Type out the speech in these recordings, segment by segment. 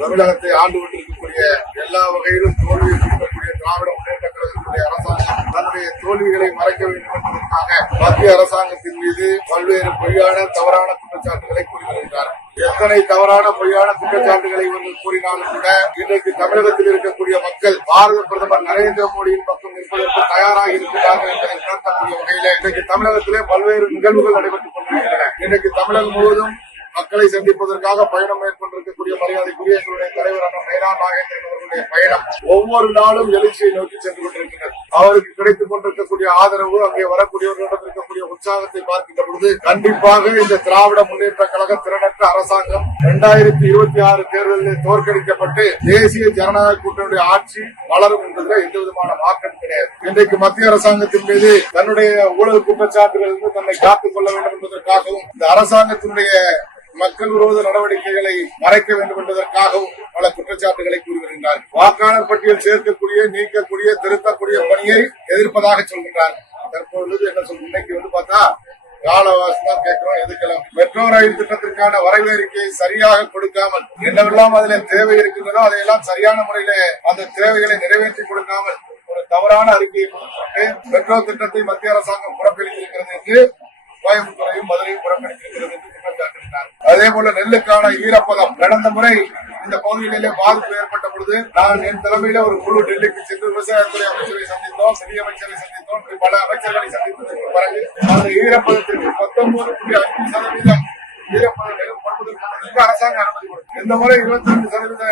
தமிழகத்தை ஆண்டு கொண்டிருக்கக்கூடிய எல்லா வகையிலும் தோல்வியை கொடுக்கக்கூடிய திராவிட முன்னேற்ற கழகத்துடைய அரசாங்கம் தன்னுடைய தோல்விகளை மறைக்க வேண்டும் என்பதற்காக மத்திய அரசாங்கத்தின் மீது பல்வேறு பொய்யான தவறான குற்றச்சாட்டுகளை கூறியிருக்கிறார். எத்தனை தவறான பொய்யான குற்றச்சாட்டுகளை இவர்கள் கூறினாலும் கூட இன்றைக்கு தமிழகத்தில் இருக்கக்கூடிய மக்கள் பாரத பிரதமர் நரேந்திர மோடியின் பக்கம் நிற்பதற்கு தயாராக இருக்கிறார்கள் என்பதை உணர்த்தக்கூடிய வகையில இன்றைக்கு தமிழகத்திலே பல்வேறு நிகழ்வுகள் நடைபெற்றுக் கொண்டிருக்கின்றன. இன்றைக்கு தமிழகம் முழுவதும் மக்களை சந்திப்பதற்காக பயணம் மேற்கொண்டிருக்கக்கூடிய மரியாதைக்குரிய எங்களுடைய தலைவர் அண்ணன் நயினா நாகேந்திரன் அவர்களுடைய பயணம் ஒவ்வொரு நாளும் எழுச்சியை நோக்கி சென்று கொண்டிருக்கிறது. அவருக்கு கிடைத்துக் கொண்டிருக்கக்கூடிய ஆதரவு, அங்கே வரக்கூடியவர்களிடம் இருக்கக்கூடிய உற்சாகத்தை பார்க்கின்ற பொழுது கண்டிப்பாக இந்த திராவிட முன்னேற்ற கழக திறனற்ற அரசாங்கம் 2026 தேர்தலில் தோற்கடிக்கப்பட்டு தேசிய ஜனநாயக கூட்டணியுடைய ஆட்சி வளரும் என்பதில் எந்த விதமான மாற்றம் கிடையாது. இன்றைக்கு மத்திய அரசாங்கத்தின் மீது தன்னுடைய ஊழல் குற்றச்சாட்டுகளிலிருந்து தன்னை காத்துக் கொள்ள வேண்டும் என்பதற்காகவும் இந்த அரசாங்கத்தினுடைய மக்கள் விரோத நடவடிக்கைகளை மறைக்க வேண்டும் என்பதற்காகவும் பல குற்றச்சாட்டுகளை கூறி வருகின்றார். வாக்காளர் பட்டியல் சேர்க்கக்கூடிய, நீக்கக்கூடிய, திருத்தக்கூடிய பணியை எதிர்ப்பதாக சொல்கின்றார். தற்பொழுது என்ன சொல்ற, இன்னைக்கு பார்த்தா காலவாசி தான் கேட்கிறோம், எதுக்கெல்லாம் மெட்ரோ ரயில் திட்டத்திற்கான வரைவு அறிக்கையை சரியாக கொடுக்காமல் என்னவெல்லாம் அதில் தேவை இருக்கின்றதோ அதையெல்லாம் சரியான முறையில அந்த தேவைகளை நிறைவேற்றி கொடுக்காமல் ஒரு தவறான அறிக்கையை கொடுத்து மெட்ரோ திட்டத்தை மத்திய அரசாங்கம் புறக்கணித்திருக்கிறது என்று கோயம்புத்தூரையும் மதுரையும் புறக்கணித்திருக்கிறது என்று குற்றம் சாட்டினார். அதே போல நெல்லுக்கான ஈரப்பதம் கடந்த முறை இந்த பகுதிகளிலே பாதிப்பு ஏற்பட்ட பொழுது நான் என் தலைமையில ஒரு குழு டெல்லிக்கு சென்று விவசாயத்துறை அமைச்சரை சந்தித்தோம், நிதியமைச்சரை சந்தித்தோம், பல அமைச்சர்களை சந்தித்ததற்கு பிறகு அந்த ஈரப்பதத்திற்கு 19.5% ஈரப்பதம் கொள்முதல் அரசாங்கம் அனுமதி கொடுக்கும். இந்த முறை 22%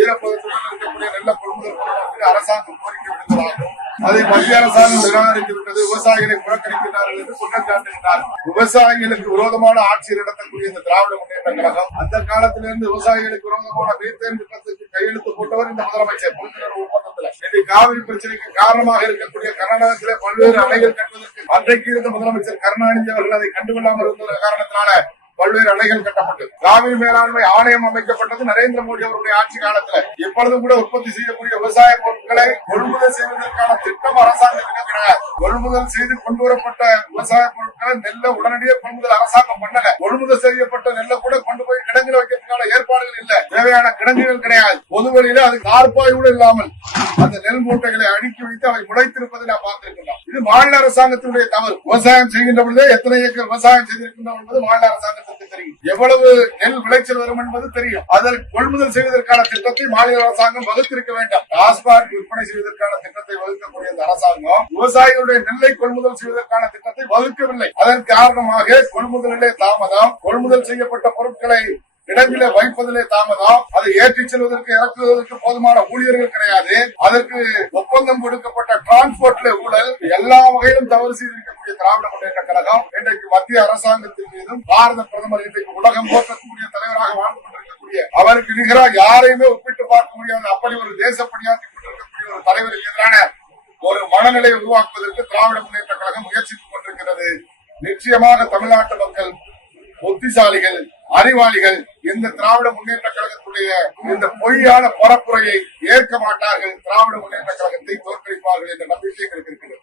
ஈரப்பதத்துடன் இருக்கக்கூடிய நெல்ல கொள்முதல் பண்ணுவதற்கு அரசாங்கம் கோரிக்கை விடுத்ததாகும். அதை மத்திய அரசாங்கம் நிராகரித்து விட்டது. விவசாயிகளை புறக்கணிக்கிறார்கள் என்று குற்றம் சாட்டுகிறார். விவசாயிகளுக்கு விரோதமான ஆட்சி நடத்தக்கூடிய இந்த திராவிட முன்னேற்ற கழகம் அந்த காலத்திலிருந்து விவசாயிகளுக்கு விரோதமான மீத்தேன் திட்டத்துக்கு கையெழுத்து போட்டவர் இந்த முதலமைச்சர். புரிந்துணர்வு ஒப்பந்தத்தில் இன்றைக்கு காவிரி பிரச்சனைக்கு காரணமாக இருக்கக்கூடிய கர்நாடகத்திலே பல்வேறு அணைகள் கட்டுவதற்கு அன்றைக்கு இருந்த முதலமைச்சர் கருணாநிதி அவர்கள் அதை கண்டுகொள்ளாமல் இருந்த காரணத்தினால பல்வேறு அணைகள் கட்டப்பட்டது. காவிரி மேலாண்மை ஆணையம் அமைக்கப்பட்டது நரேந்திர மோடி அவருடைய ஆட்சி காலத்தில். எப்பொழுதும் கூட உற்பத்தி செய்யக்கூடிய விவசாய பொருட்களை கொள்முதல் செய்வதற்கான திட்டம் அரசாங்கத்துக்கு கிடையாது. கொள்முதல் செய்து கொண்டு வரப்பட்ட விவசாய பொருட்களை நெல்லை உடனடியே கொள்முதல் அரசாங்கம் பண்ணல. கொள்முதல் செய்யப்பட்ட நெல்லை கூட கொண்டு போய் கிடங்கில் வைக்கிறதுக்கான ஏற்பாடுகள் இல்லை. தேவையான கிடங்குகள் கிடையாது. பொதுவெளியில அது கார்பாய் கூட இல்லாமல் அந்த நெல் மூட்டைகளை அடுக்கி வைத்து அவை முளைத்திருப்பதை நாம் பார்த்திருக்கிறோம். இது மாநில அரசாங்கத்தினுடைய தவறு. விவசாயம் செய்கின்ற பொழுதே எத்தனை ஏக்கர் விவசாயம் செய்திருக்கின்றோம் என்பது மாநில அரசாங்கத்திற்கு தெரியும். எவ்வளவு நெல் விளைச்சல் வரும் என்பது தெரியும். அதில் கொள்முதல் செய்வதற்கான திட்டத்தை மாநில அரசாங்கம் வகுத்திருக்க வேண்டும். டாஸ்மாக் விற்பனை செய்வதற்கான திட்டத்தை வகுக்கக்கூடிய இந்த அரசாங்கம் விவசாயிகளுடைய நெல்லை கொள்முதல் செய்வதற்கான திட்டத்தை வகுக்கவில்லை. அதன் காரணமாக கொள்முதலிலே தாமதம், கொள்முதல் செய்யப்பட்ட பொருட்களை இடங்களில வைப்பதிலே தாமதம், அதை ஏற்றிச் செல்வதற்கு இறக்குவதற்கு போதுமான ஊழியர்கள் கிடையாது. அதற்கு ஒப்பந்தம் கொடுக்கப்பட்ட டிரான்ஸ்போர்ட்ல ஊழல், எல்லா வகையிலும் தவறு செய்திருக்கக்கூடிய திராவிட முன்னேற்ற கழகம் இன்றைக்கு மத்திய அரசாங்கத்தின் மீதும் பாரத பிரதமர் இன்றைக்கு உலகம் போற்றக்கூடிய தலைவராக வாழ்ந்து கொண்டிருக்கக்கூடிய அவருக்கு நிகராக யாரையுமே ஒப்பிட்டு பார்க்க முடியாது. அப்படி ஒரு தேச பணியாற்றி கொண்டிருக்கக்கூடிய ஒரு தலைவருக்கு எதிரான ஒரு மனநிலையை உருவாக்குவதற்கு திராவிட முன்னேற்ற கழகம் முயற்சித்துக் கொண்டிருக்கிறது. நிச்சயமாக தமிழ்நாட்டு மக்கள் புத்திசாலிகள், அறிவாளிகள் இந்த திராவிட முன்னேற்ற கழகத்துடைய இந்த பொய்யான பரப்புரையை ஏற்க மாட்டார்கள். திராவிட முன்னேற்ற கழகத்தை தோற்கடிப்பார்கள் என்ற நம்பிக்கை இருக்கிறது.